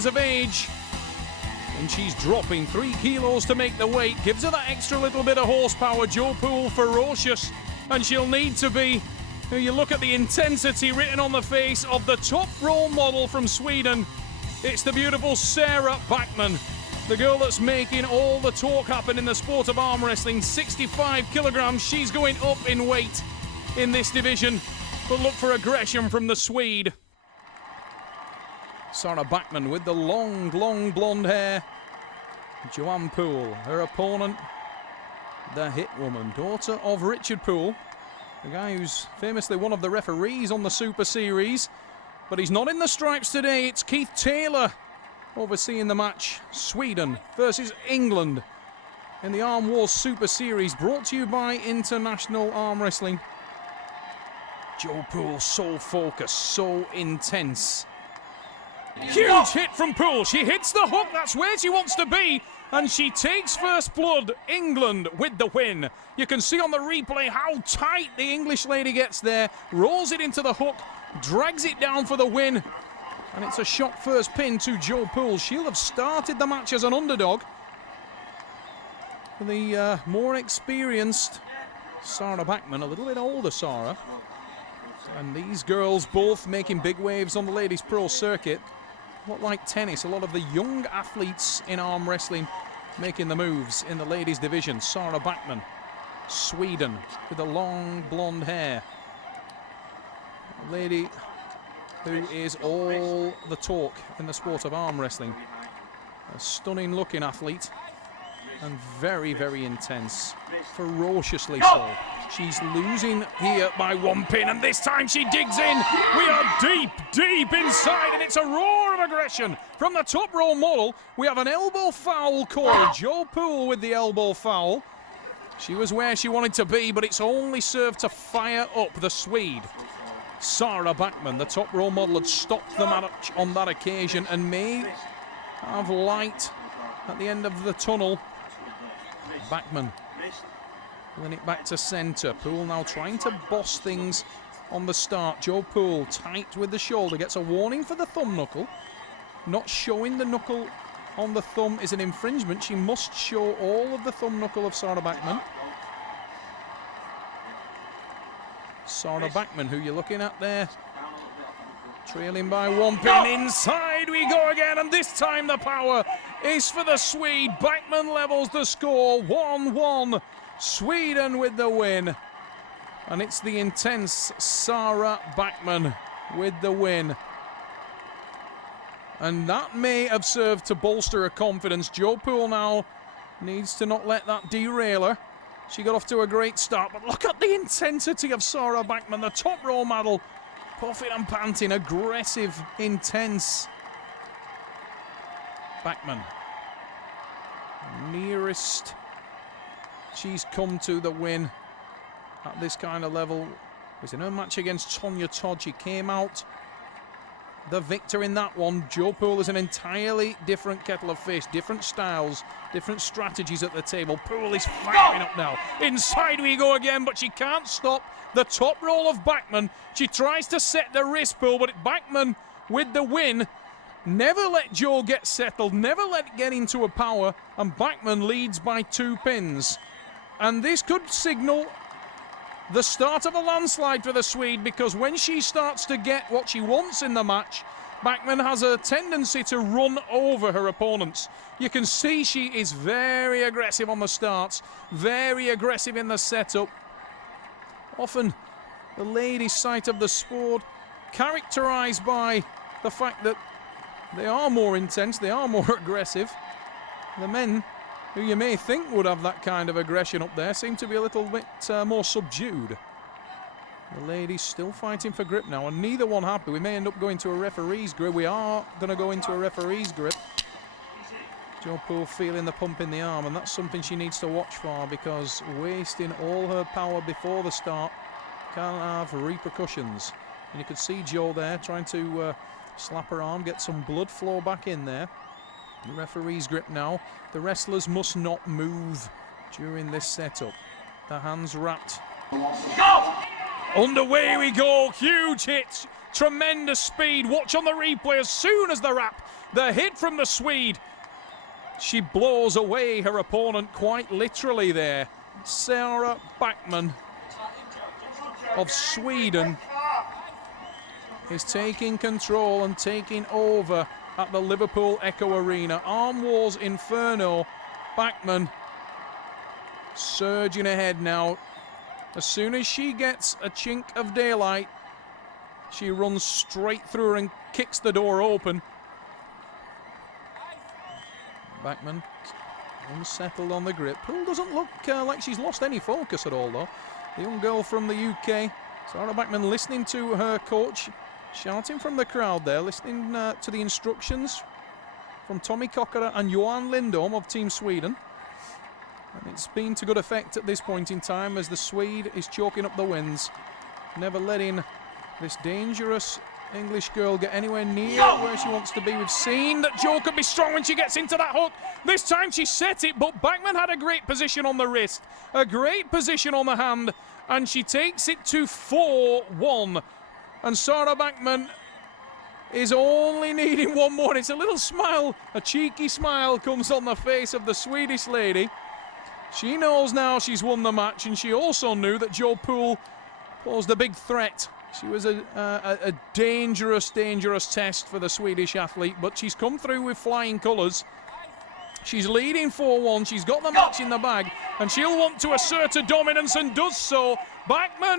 years of age. And she's dropping 3 kilos to make the weight. Gives her that extra little bit of horsepower. Jo Poole, ferocious. And she'll need to be. You look at the intensity written on the face of the top role model from Sweden. It's the beautiful Sarah Backman. The girl that's making all the talk happen in the sport of arm wrestling. 65 kilograms. She's going up in weight in this division. But look for aggression from the Swede. Sarah Backman with the long blonde hair. Joanne Poole, her opponent, the hit woman, daughter of Richard Poole, the guy who's famously one of the referees on the Super Series. But he's not in the stripes today. It's Keith Taylor overseeing the match. Sweden versus England in the Arm Wars Super Series, brought to you by International Arm Wrestling. Jo Poole, so focused, so intense. Huge hit from Poole. She hits the hook. That's where she wants to be. And she takes first blood. England with the win. You can see on the replay how tight the English lady gets there. Rolls it into the hook. Drags it down for the win. And it's a shock first pin to Jo Poole. She'll have started the match as an underdog. For the more experienced Sarah Backman, a little bit older Sarah. And these girls both making big waves on the ladies pro circuit. A lot like tennis, a lot of the young athletes in arm wrestling making the moves in the ladies division. Sarah Backman, Sweden, with the long blonde hair. A lady who is all the talk in the sport of arm wrestling. A stunning looking athlete and very, very intense. Ferociously so. She's losing here by 1 pin, and this time she digs in. We are deep inside, and it's a roar of aggression from the top row model. We have an elbow foul called. Jo Poole with the elbow foul. She was where she wanted to be, but it's only served to fire up the Swede. Sarah Backman, the top row model, had stopped the match on that occasion and may have light at the end of the tunnel. Backman pulling it back to centre. Poole now trying to boss things on the start. Jo Poole tight with the shoulder, gets a warning for the thumb knuckle. Not showing the knuckle on the thumb is an infringement. She must show all of the thumb knuckle of Sarah Backman. Sarah Backman, who you're looking at there, trailing by 1 pin. Inside we go again, and this time the power is for the Swede. Backman levels the score, 1-1. Sweden with the win. And it's the intense Sarah Backman with the win. And that may have served to bolster her confidence. Jo Poole now needs to not let that derail her. She got off to a great start, but look at the intensity of Sarah Backman, the top row model. Puffing and panting, aggressive, intense. Backman. Nearest she's come to the win at this kind of level. It was in her match against Tonya Todd. She came out the victor in that one. Jo Poole is an entirely different kettle of fish, different styles, different strategies at the table. Poole is firing up now. Inside we go again, but she can't stop the top roll of Backman. She tries to set the wrist pull, but Backman with the win. Never let Jo get settled, never let it get into a power, and Backman leads by 2 pins. And this could signal the start of a landslide for the Swede, because when she starts to get what she wants in the match, Backman has a tendency to run over her opponents. You can see she is very aggressive on the starts, very aggressive in the setup. Often the ladies' side of the sport characterized by the fact that they are more intense, they are more aggressive. The men, who you may think would have that kind of aggression up there, seem to be a little bit more subdued. The ladies still fighting for grip now, and neither one happy. We may end up going to a referee's grip. We are going to go into a referee's grip. Jo Poole feeling the pump in the arm, and that's something she needs to watch for, because wasting all her power before the start can have repercussions. And you could see Jo there trying to slap her arm, get some blood flow back in there. The referee's grip now. The wrestlers must not move during this setup. The hands wrapped. Go! Underway we go. Huge hit. Tremendous speed. Watch on the replay as soon as the wrap The hit from the Swede. She blows away her opponent quite literally there. Sarah Backman of Sweden is taking control and taking over at the Liverpool Echo Arena. Arm Wars Inferno. Backman surging ahead now. As soon as she gets a chink of daylight, she runs straight through and kicks the door open. Backman unsettled on the grip. Poole doesn't look like she's lost any focus at all, though. The young girl from the UK, Sarah Backman, listening to her coach, shouting from the crowd there, listening to the instructions from Tommy Cockera and Johan Lindholm of Team Sweden. And it's been to good effect at this point in time as the Swede is choking up the wins, never letting this dangerous English girl get anywhere near where she wants to be. We've seen that Jo could be strong when she gets into that hook. This time she set it, but Backman had a great position on the wrist, a great position on the hand, and she takes it to 4-1. And Sarah Backman is only needing one more. It's a little smile, a cheeky smile comes on the face of the Swedish lady. She knows now she's won the match, and she also knew that Jo Poole posed a big threat. She was a dangerous, dangerous test for the Swedish athlete, but she's come through with flying colours. She's leading 4-1. She's got the match in the bag, and she'll want to assert her dominance and does so. Backman